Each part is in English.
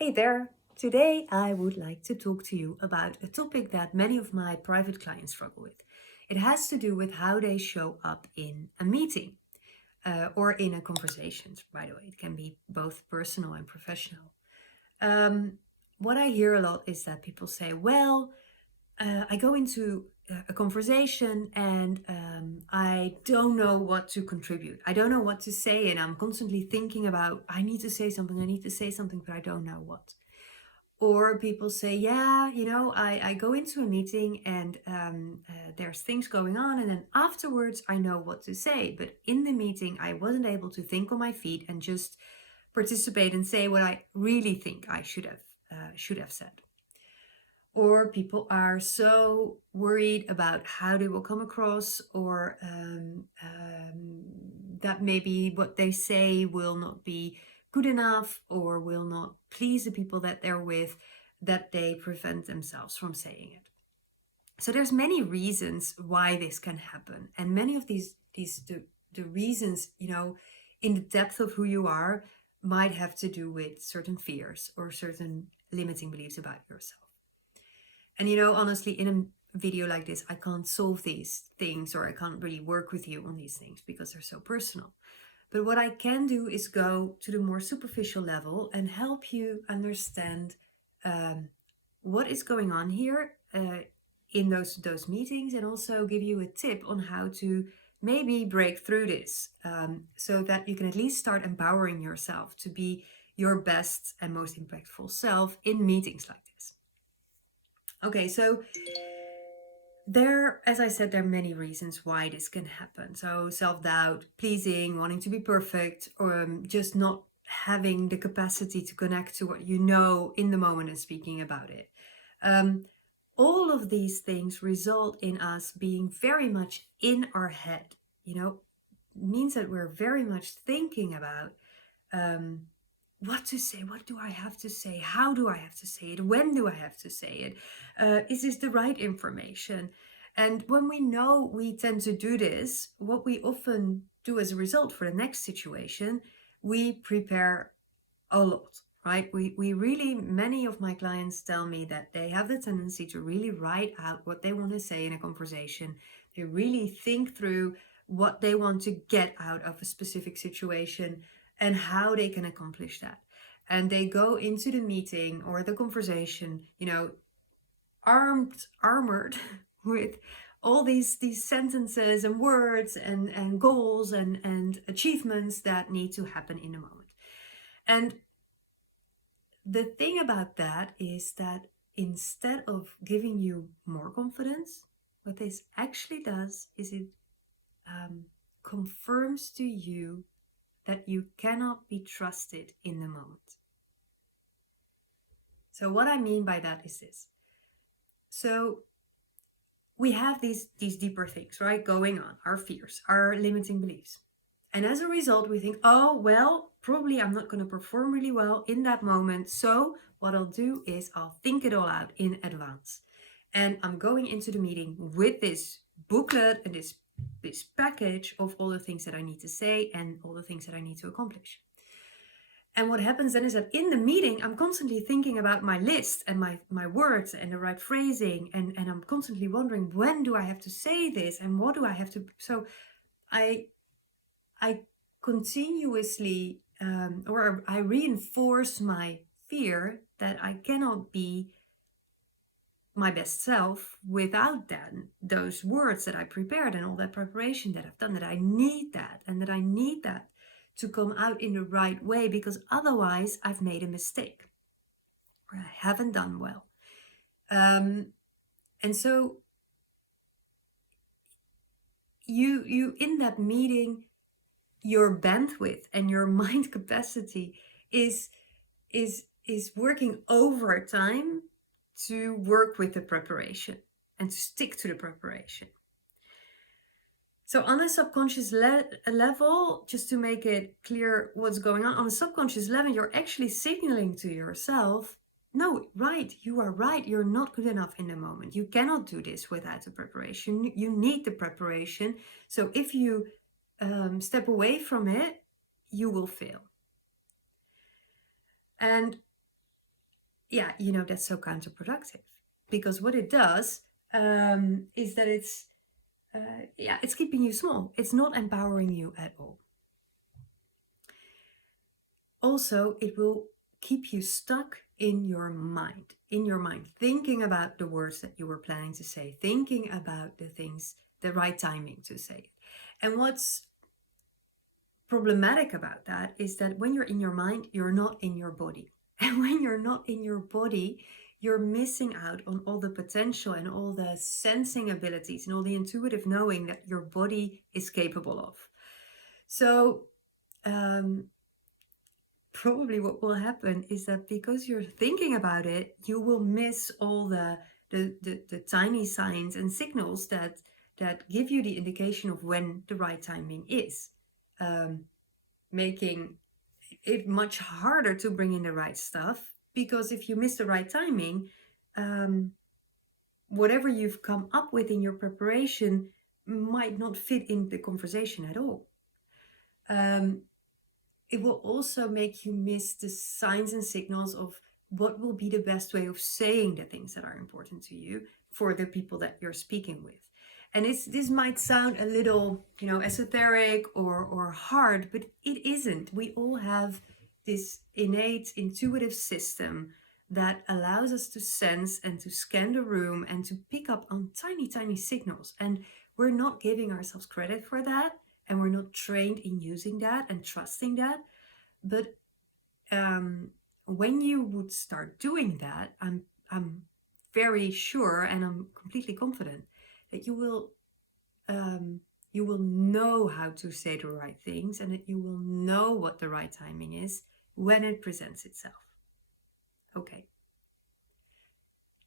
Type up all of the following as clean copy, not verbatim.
Hey there! Today I would like to talk to you about a topic that many of my private clients struggle with. It has to do with how they show up in a meeting or in a conversation, by the way. It can be both personal and professional. Um, what I hear a lot is that people say, well, I go into a conversation and I don't know what to contribute. I don't know what to say, and I'm constantly thinking about, I need to say something, I need to say something, but I don't know what. Or people say, yeah, I go into a meeting and there's things going on, and then afterwards I know what to say. But in the meeting, I wasn't able to think on my feet and just participate and say what I really think I should have said. Or people are so worried about how they will come across, or that maybe what they say will not be good enough or will not please the people that they're with, that they prevent themselves from saying it. So there's many reasons why this can happen, and many of the reasons, in the depth of who you are, might have to do with certain fears or certain limiting beliefs about yourself. And honestly, in a video like this, I can't solve these things, or I can't really work with you on these things because they're so personal. But what I can do is go to the more superficial level and help you understand um, what is going on here in those meetings, and also give you a tip on how to maybe break through this, so that you can at least start empowering yourself to be your best and most impactful self in meetings like this. Okay, so as I said, there are many reasons why this can happen. So self-doubt, pleasing, wanting to be perfect, or just not having the capacity to connect to what you know in the moment and speaking about it. Um, all of these things result in us being very much in our head. Means that we're very much thinking about um, what to say, what do I have to say, how do I have to say it, when do I have to say it, is this the right information? And when we know we tend to do this, what we often do as a result for the next situation, we prepare a lot, right? We really, many of my clients tell me that they have the tendency to really write out what they want to say in a conversation. They really think through what they want to get out of a specific situation and how they can accomplish that. And they go into the meeting or the conversation, armored with all these sentences and words and goals and achievements that need to happen in a moment. And the thing about that is that instead of giving you more confidence, what this actually does is it confirms to you that you cannot be trusted in the moment. So what I mean by that is this. So we have these deeper things, right, going on, our fears, our limiting beliefs. And as a result, we think, oh, well, probably I'm not going to perform really well in that moment. So what I'll do is I'll think it all out in advance. And I'm going into the meeting with this booklet and this package of all the things that I need to say and all the things that I need to accomplish. And what happens then is that in the meeting, I'm constantly thinking about my list and my words and the right phrasing. And I'm constantly wondering, when do I have to say this? And what do I have to... So I continuously, or I reinforce my fear that I cannot be my best self without those words that I prepared and all that preparation that I've done, that I need that, and that I need that to come out in the right way, because otherwise I've made a mistake or I haven't done well. And so you in that meeting, your bandwidth and your mind capacity is working overtime to work with the preparation and to stick to the preparation. So on a subconscious level, just to make it clear what's going on a subconscious level, you're actually signaling to yourself, no, right, you are right, you're not good enough in the moment. You cannot do this without the preparation. You need the preparation. So if you step away from it, you will fail. And yeah, that's so counterproductive, because what it does is that it's keeping you small. It's not empowering you at all. Also, it will keep you stuck in your mind, thinking about the words that you were planning to say, thinking about the right timing to say it. And what's problematic about that is that when you're in your mind, you're not in your body. And when you're not in your body, you're missing out on all the potential and all the sensing abilities and all the intuitive knowing that your body is capable of. So, um, probably what will happen is that because you're thinking about it, you will miss all the tiny signs and signals that give you the indication of when the right timing is, um, making it much harder to bring in the right stuff, because if you miss the right timing, um, whatever you've come up with in your preparation might not fit in the conversation at all. Um, it will also make you miss the signs and signals of what will be the best way of saying the things that are important to you for the people that you're speaking with. And this might sound a little, esoteric or hard, but it isn't. We all have this innate intuitive system that allows us to sense and to scan the room and to pick up on tiny, tiny signals. And we're not giving ourselves credit for that, and we're not trained in using that and trusting that. But when you would start doing that, I'm very sure, and I'm completely confident that you will know how to say the right things, and that you will know what the right timing is when it presents itself. Okay.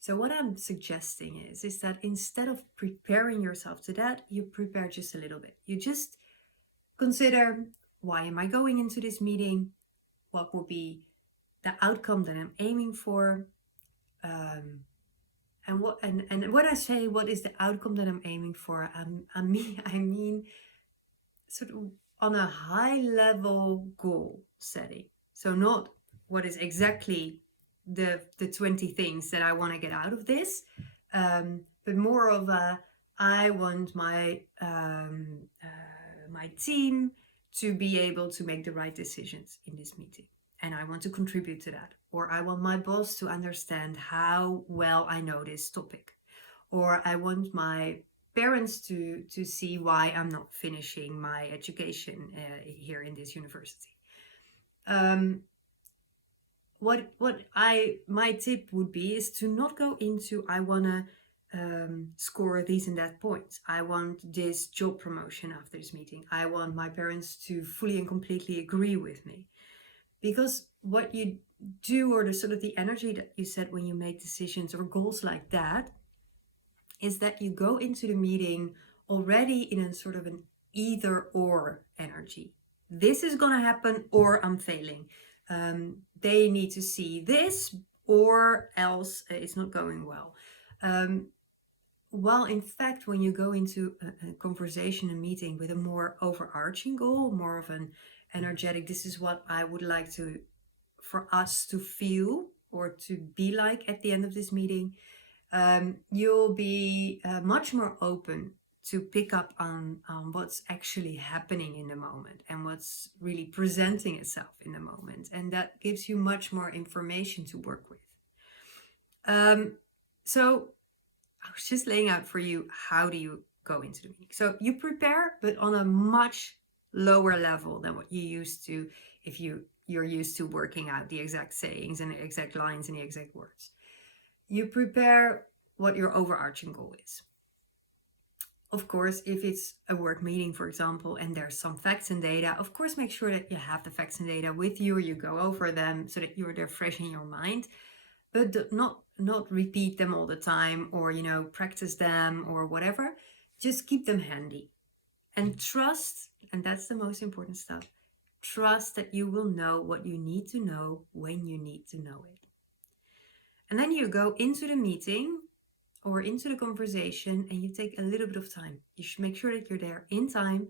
So what I'm suggesting is that instead of preparing yourself to that, you prepare just a little bit. You just consider, why am I going into this meeting? What will be the outcome that I'm aiming for? And when I say what is the outcome that I'm aiming for, I mean sort of on a high level goal setting. So not what is exactly the 20 things that I want to get out of this, but more of a, I want my team to be able to make the right decisions in this meeting, and I want to contribute to that. Or I want my boss to understand how well I know this topic. Or I want my parents to see why I'm not finishing my education here in this university. My tip would be is to not go into, I want to score these and that points. I want this job promotion after this meeting. I want my parents to fully and completely agree with me. Because what you do, or the sort of the energy that you set when you make decisions or goals like that, is that you go into the meeting already in a sort of an either or energy. This is going to happen or I'm failing. They need to see this or else it's not going well. While in fact, when you go into a conversation, a meeting with a more overarching goal, more of an energetic, this is what I would like for us to feel or to be like at the end of this meeting, you'll be much more open to pick up on what's actually happening in the moment and what's really presenting itself in the moment. And that gives you much more information to work with. So I was just laying out for you, how do you go into the meeting? So you prepare, but on a much lower level than what you used to if you're used to working out the exact sayings and the exact lines and the exact words. You prepare what your overarching goal is. Of course, if it's a work meeting, for example, and there's some facts and data, of course, make sure that you have the facts and data with you, or you go over them so that they're fresh in your mind. But not repeat them all the time, or practice them or whatever. Just keep them handy and trust, and that's the most important stuff. Trust that you will know what you need to know when you need to know it. And then you go into the meeting or into the conversation and you take a little bit of time. You should make sure that you're there in time,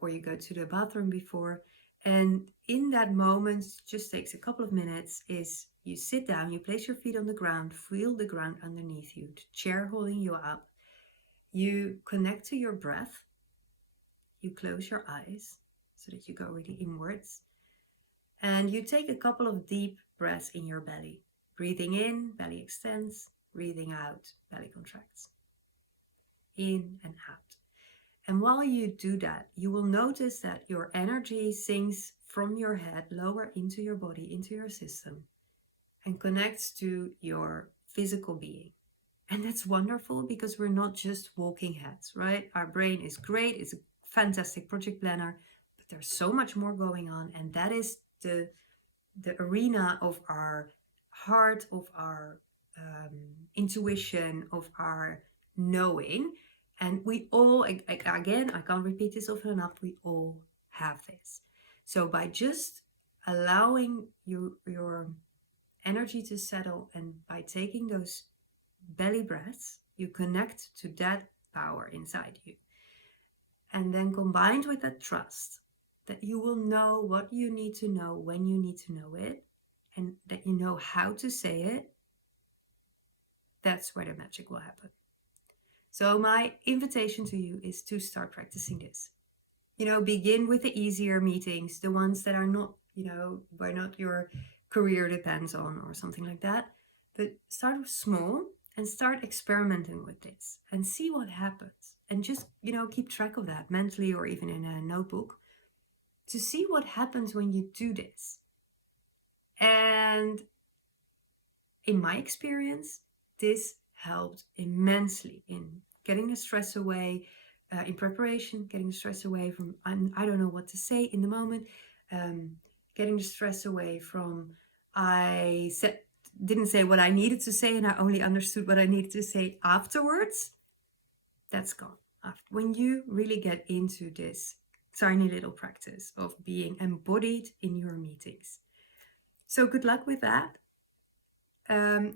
or you go to the bathroom before, And in that moment, just takes a couple of minutes, is you sit down, you place your feet on the ground, feel the ground underneath you, the chair holding you up. You connect to your breath. You close your eyes so that you go really inwards. And you take a couple of deep breaths in your belly. Breathing in, belly extends. Breathing out, belly contracts. In and out. And while you do that, you will notice that your energy sinks from your head lower into your body, into your system, and connects to your physical being. And that's wonderful because we're not just walking heads, right? Our brain is great, it's a fantastic project planner, but there's so much more going on. And that is the arena of our heart, of our intuition, of our knowing. And we all, again, I can't repeat this often enough, we all have this. So by just allowing your energy to settle, and by taking those belly breaths, you connect to that power inside you. And then combined with that trust that you will know what you need to know when you need to know it, and that you know how to say it, that's where the magic will happen. So my invitation to you is to start practicing this. Begin with the easier meetings, the ones that are not, where not your career depends on or something like that. But start with small and start experimenting with this and see what happens. And just, keep track of that mentally or even in a notebook to see what happens when you do this. And in my experience, this helped immensely in getting the stress away, in preparation, getting the stress away from I don't know what to say in the moment, getting the stress away from didn't say what I needed to say and I only understood what I needed to say afterwards. That's gone. When you really get into this tiny little practice of being embodied in your meetings. So good luck with that.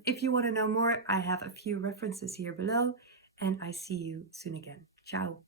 If you want to know more, I have a few references here below, and I see you soon again. Ciao.